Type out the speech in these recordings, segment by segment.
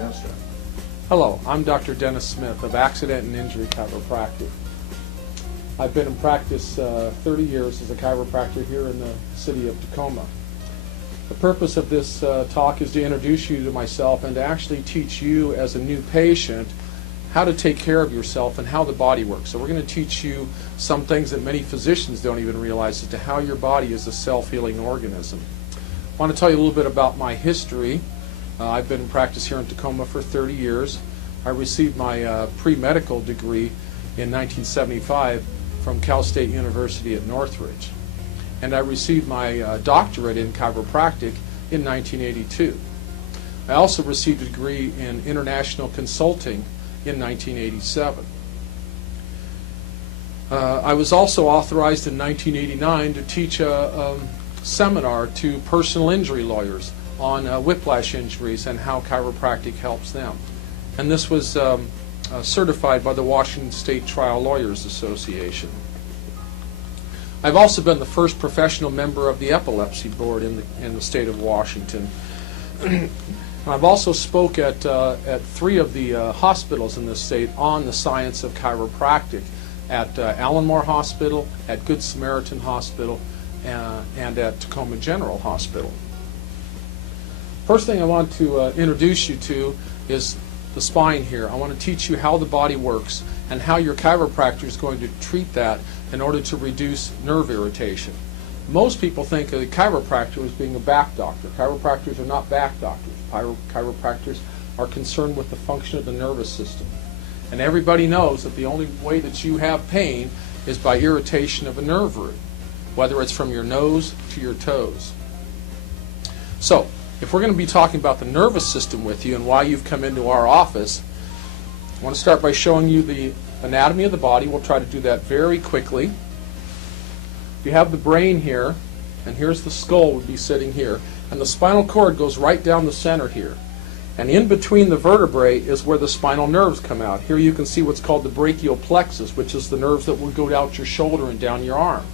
Abstract. Hello, I'm Dr. Dennis Smith of Accident and Injury Chiropractic. I've been in practice 30 years as a chiropractor here in the city of Tacoma. The purpose of this talk is to introduce you to myself and to actually teach you as a new patient how to take care of yourself and how the body works. So we're going to teach you some things that many physicians don't even realize as to how your body is a self-healing organism. I want to tell you a little bit about my history. I've been in practice here in Tacoma for 30 years. I received my pre-medical degree in 1975 from Cal State University at Northridge. And I received my doctorate in chiropractic in 1982. I also received a degree in international consulting in 1987. I was also authorized in 1989 to teach a seminar to personal injury lawyers on whiplash injuries and how chiropractic helps them. And this was certified by the Washington State Trial Lawyers Association. I've also been the first professional member of the Epilepsy Board in the state of Washington. I've also spoke at 3 of the hospitals in this state on the science of chiropractic, at Allenmore Hospital, at Good Samaritan Hospital, and at Tacoma General Hospital. First thing I want to introduce you to is the spine here. I want to teach you how the body works and how your chiropractor is going to treat that in order to reduce nerve irritation. Most people think of the chiropractor as being a back doctor. Chiropractors are not back doctors. Chiropractors are concerned with the function of the nervous system. And everybody knows that the only way that you have pain is by irritation of a nerve root, whether it's from your nose to your toes. So, if we're going to be talking about the nervous system with you and why you've come into our office, I want to start by showing you the anatomy of the body. We'll try to do that very quickly. You have the brain here, and here's the skull would be sitting here, and the spinal cord goes right down the center here. And in between the vertebrae is where the spinal nerves come out. Here you can see what's called the brachial plexus, which is the nerves that will go out your shoulder and down your arm.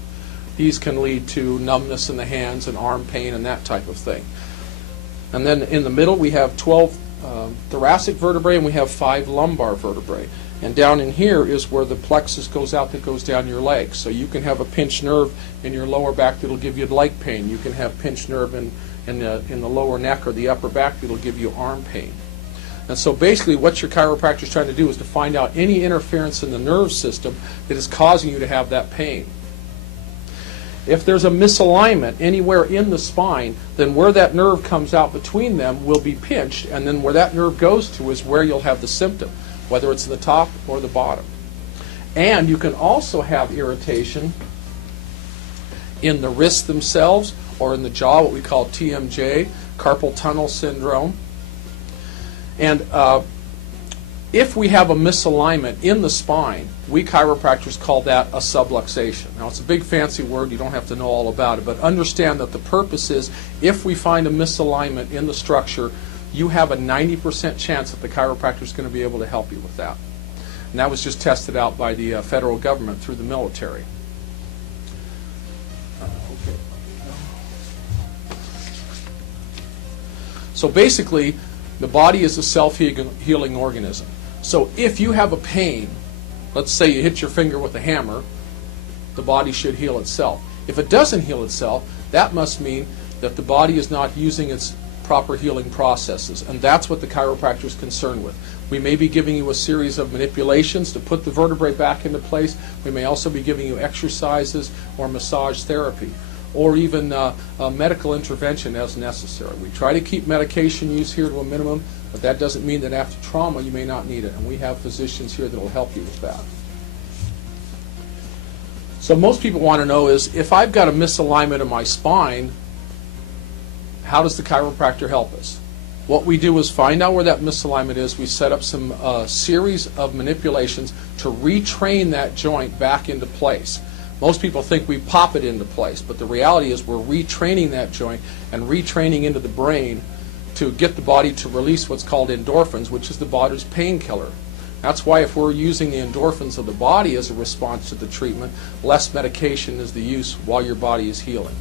These can lead to numbness in the hands and arm pain and that type of thing. And then in the middle we have 12 thoracic vertebrae and we have 5 lumbar vertebrae. And down in here is where the plexus goes out that goes down your legs. So you can have a pinched nerve in your lower back that'll give you leg pain. You can have pinched nerve in the lower neck or the upper back that'll give you arm pain. And so basically what your chiropractor is trying to do is to find out any interference in the nerve system that is causing you to have that pain. If there's a misalignment anywhere in the spine, then where that nerve comes out between them will be pinched, and then where that nerve goes to is where you'll have the symptom, whether it's the top or the bottom. And you can also have irritation in the wrists themselves or in the jaw, what we call TMJ, carpal tunnel syndrome. And if we have a misalignment in the spine, we chiropractors call that a subluxation. Now it's a big fancy word, you don't have to know all about it, but understand that the purpose is if we find a misalignment in the structure, you have a 90% chance that the chiropractor is going to be able to help you with that. And that was just tested out by the federal government through the military. So basically, the body is a self-healing organism. So if you have a pain, let's say you hit your finger with a hammer, the body should heal itself. If it doesn't heal itself, that must mean that the body is not using its proper healing processes, and that's what the chiropractor is concerned with. We may be giving you a series of manipulations to put the vertebrae back into place. We may also be giving you exercises or massage therapy, or even medical intervention as necessary. We try to keep medication use here to a minimum, but that doesn't mean that after trauma you may not need it, and we have physicians here that will help you with that. So most people want to know is, if I've got a misalignment in my spine, how does the chiropractor help us? What we do is find out where that misalignment is. We set up some series of manipulations to retrain that joint back into place. Most people think we pop it into place, but the reality is we're retraining that joint and retraining into the brain to get the body to release what's called endorphins, which is the body's painkiller. That's why if we're using the endorphins of the body as a response to the treatment, less medication is the use while your body is healing.